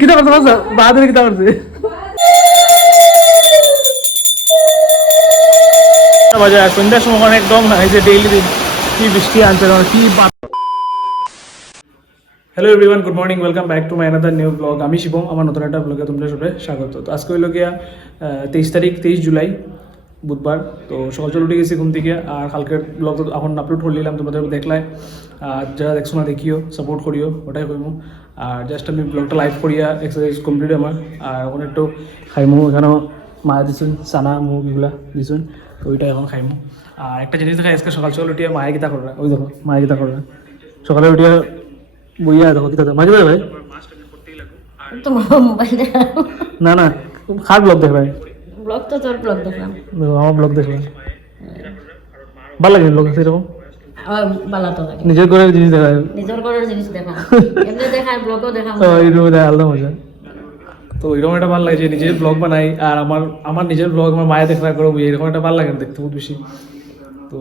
কিতা করতে পারছো বাহাদুর কিতা করছে বাজার সন্ধ্যার সময় মানে একদম এই যে ডেইলি দিন কি বৃষ্টি আনছে কি hello everyone good morning welcome back to my another new blog আমি শিবম আমার নতুন একটা ব্লগে তোমরা সবাই স্বাগত। তো আজকে হইল গিয়া 23 জুলাই বুধবার। তো সকাল উঠে গেছি ঘুম থেকে আর কালকের ব্লগ তো এখন আপলোড করে নিলাম, তোমাদের দেখলাই। আর যারা দেখছো না দেখিও, সাপোর্ট করিও, ওটাই কইমু। আর জাস্ট আমি ব্লগটা লাইভ করিয়া এক্সারসাইজ কমপ্লিট আমার। আর এখন একটু খাইমু, এখানেও মায়া দিছুন চানা মুগ এগুলা দিছুন, তো ওইটা এখন খাইমু। আর একটা জিনিস দেখা আজকে সকাল উঠিয়ে মায়ে গীতা কররা, ওই দেখো মায়ে গীতা কররা সকালে উঠিয়ে বইয়া দেখো কি মাঝে ভাই তোমার মোবাইল দেখা না না কার ব্লগ দেখবে? ব্লগ তো তোর ব্লগ দেখলাম, আমার ব্লগ দেখলাম, ভালো লাগে ব্লগ এরকম আমার ভালো তো লাগে। নিজের ঘরের জিনিস দেখা, নিজের ঘরের জিনিস দেখা, এমনি দেখা ব্লগও দেখা, এইরকম দেখা আলাদা মজা। তো এরকম একটা ভালো লাগে যে নিজের ব্লগ বানাই আর আমার নিজের ব্লগ আমার মায়ের দেখা করবো, এরকম একটা ভালো লাগে দেখতে বহুত বেশি। তো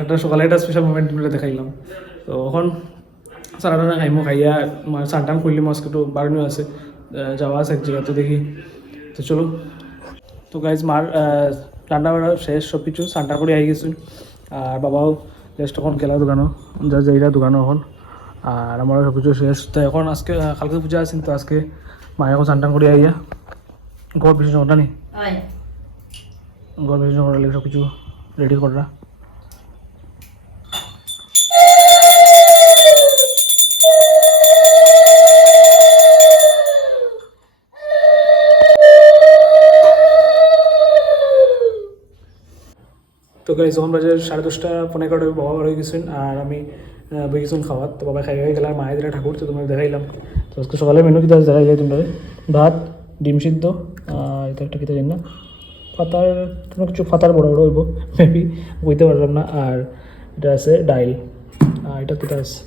একটা সকালে একটা স্পেশাল মোমেন্ট দেখাইলাম। তো এখন সারাটা খাইমো, খাইয়া সানটান করলি মাছ একটু বাড়ানো আছে, যাওয়া আছে এক জায়গা, তো দেখি। তো চলো, তো গাইজ মার রান্না বান্না শেষ সব কিছু, সানটা করে আই গেছি। আর বাবাও জাস্ট এখন গেলা দোকানও, যা যাইরা দোকানও এখন। আর আমারও সব কিছু শেষ। তো এখন আজকে কালকে পূজা আছেন, তো আজকে মায়ে এখন সানটান করে আইয়া ঘর বেশি জমটা নি ঘর বেশি জমা সব কিছু রেডি করা। তো গাইজ যখন বাজে 10:30 11:15 বাবা বার হয়ে গেছেন আর আমি বই গেছিলাম খাওয়ার। তো বাবা খাই গেলাম, মায়ের দিলা ঠাকুর, তো তোমাকে দেখাইলাম। তো আজকে সকালে মেনু কিতা দেখাই যায় তোমরা, ভাত ডিম সিদ্ধ, এটা একটা কিতা জানি না, পাতার কোনো কিছু পাতার বড় বড় হইব মেবি, বুঝতে পারলাম না। আর এটা আছে ডাইল, আর এটা কিতা আছে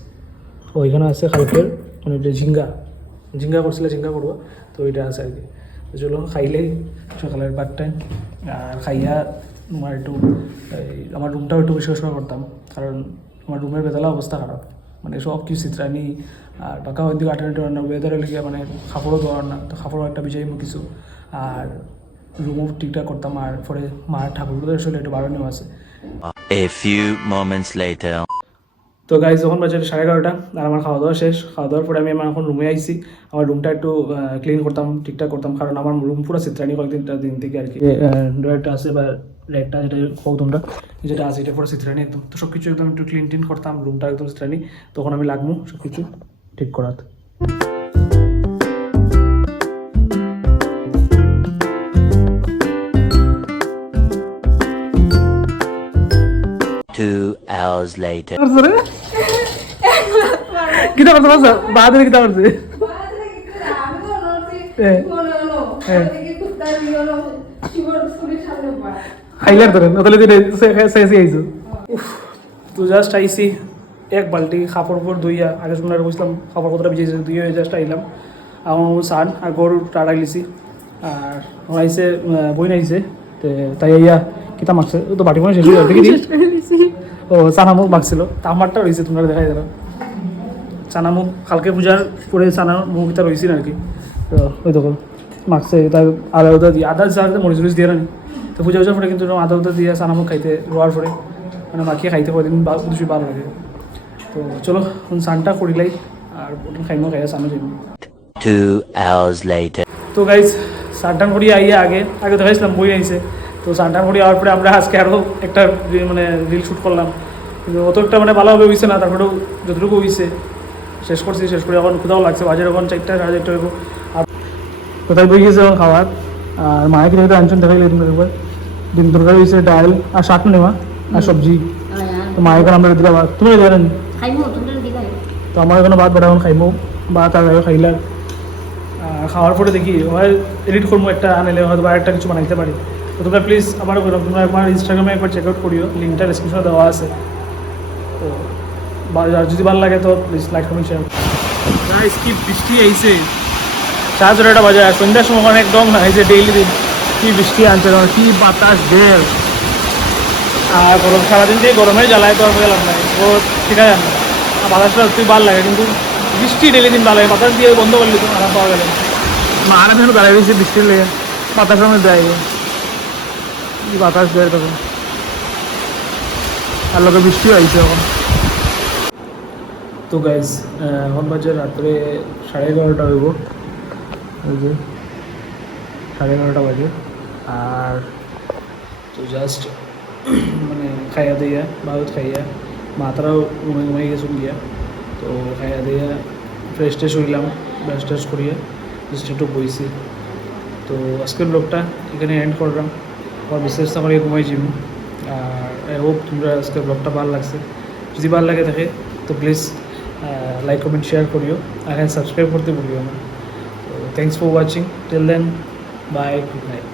ওইখানে আছে কালকের মানে ঝিঙ্গা করছিলে, ঝিঙ্গা করবো, তো ওইটা আছে আর কি। তো চলো খাইলেই সকালের ভাত টাইম। আর খাইয়া আমার একটু আমার রুমটাও একটু পরিষ্কার করতাম, কারণ আমার রুমের বেতলা অবস্থা খারাপ, মানে সব কিছু চিত্রানি আর বাঁকা ওই দিকে আটানিটা রান্না ওয়েদারে লেগে মানে কাপড়ও ধোয়ার না, তো কাপড়ও একটা বিষয়মো কিছু। আর রুমও ঠিকঠাক করতাম। আর পরে মার ঠাকুরগুলো আসলে একটু বাড়ানো আছে। A few moments later. তো গাইজ যখন বাজে 11:30 আর আমার খাওয়া দাওয়া শেষ। খাওয়া দাওয়ার পরে আমি আমার এখন রুমে আইছি, আমার রুমটা একটু ক্লিন করতাম, ঠিকঠাক করতাম, কারণ আমার রুম পুরো চিত্রানি দিন থেকে আর কি। ড্রয়ারটা আছে বা রেডটা যেটা হোক তোমরা যেটা আছে, এটা পুরো চিত্রানি একদম। তো সব কিছু একদম একটু ক্লিন করতাম, রুমটা একদম চিত্রানি। তখন আমি লাগবো সব কিছু ঠিক করাত। 2 hours later. কিতা করতে পারছো বাহাদুর কিতা করছে খাইলার ধরেন ওদের শেষে আইসো। তো জাস্ট আইসি এক বালতি কাপড় ধুইয়া, আগে শুনে বসলাম কাপড় কতটা ভিজেছে, ধুয়ে জাস্ট আইলাম। আমার সান আর গরু টাটা গেছি। আর আইসে বই নাইছে, তাই ইয়া কিতা মাখছে, তো বাটি মনে শেষ হয়ে দেখি ও চানামুখ মাখছিল, তা আমারটা রয়েছে তোমরা দেখাই যারা চানামুখ কালকে পূজার পরে চানামুখ এটা রয়েছিল আর কি। তো ওই দেখো মাখছে, তার আদা দিয়ে আদা যা মরিচ দিয়ে রানি। তো পূজা পরে কিন্তু আদা দিয়ে চানামুখ খাইতে রোয়ার পরে মানে মাখিয়ে খাইতে কদিন বেশি ভালো লাগে। তো চলো চানটা করিলাই আর খাইমো, খাইয়া চানো যাইব। 2 hours later. তো গাইজ সানটান করিয়ে আইয়া আগে দেখাইছিলাম বই আইছে। তো সানটান করিয়ে আওয়ার পরে আমরা আজকে আরও একটা মানে রিল শ্যুট করলাম, কিন্তু অত একটা মানে ভালোভাবে হয়েছে না, তারপরেও যতটুকু হয়েছে শেষ করে এখন কোথাও লাগছে, বাজার এখন 4টা 4:30 হইব। আর কোথায় বই গেছে এখন খাওয়ার। আর মায়ের কিন্তু আনছেন দেখাইলে তুমি একবার ডিম তরকারি হয়েছে, ডাল আর শাক নেওয়া আর সবজি। তো মায়ের এখন আমরা দিলাম, তুমি জানেন তো আমার এখানে ভাত বাটা এখন খাইমো, ভাত আর খাইলাম। খাওয়ার পরে দেখি হয় এডিট করবো একটা আনলে হয়তো বা একটা কিছু বানাইতে পারি। তো তোমরা প্লিজ আমারও তোমরা আমার ইনস্টাগ্রামে একবার চেক আউট করিও, লিঙ্কটা ডিসক্রিপশনে দেওয়া আছে। তো যদি ভালো লাগে তো প্লিজ লাইক কমেন্ট শেয়ার। কি বৃষ্টি আইছে 11:30 বাজে, সন্ধ্যার সময় মানে একদম এই যে ডেইলি দিন কি বৃষ্টি আনছে, কি বাতাস ঢের। আর গরম সারাদিন দিয়ে গরমে জ্বালায় তো আর গেলাম নাই, ও ঠিক আছে বাতাসটা তুই ভালো লাগে, কিন্তু বৃষ্টি ডেলি দিন ভালো বাতাস দিয়ে বন্ধ করলি তো আরাম পাওয়া গেল মা আরাম এখন গাড়ি দিয়েছে বৃষ্টির লেগে বাতাসের মধ্যে দেয় কি বাতাস দেয় তখন আর লোকে বৃষ্টিও আইছে এখন তো গাইজ এখন বাজে রাত্রে 11:30 হইব ওই যে 11:30 বাজে আর তো জাস্ট মানে খাইয়া দিয়া ভারত খাইয়া মাতারাও ঘুমাই গেছুন গিয়া তো খাইয়া দিয়া ফ্রেশ ট্রেশ হইলাম ব্রাশ ট্রাশ করিয়া জাস্ট একটু বইছি তো আজকের ব্লগটা এখানে এন্ড করলাম আমার বিশেষ আমার ঘুমাই যাবো আর আই হোপ তোমরা আজকের ব্লগটা ভালো লাগছে যদি ভালো লাগে থাকে তো প্লিজ লাইক কমেন্ট শেয়ার করিও আর হ্যাঁ সাবস্ক্রাইব করতে ভুলিও না তো thanks for watching till then bye good night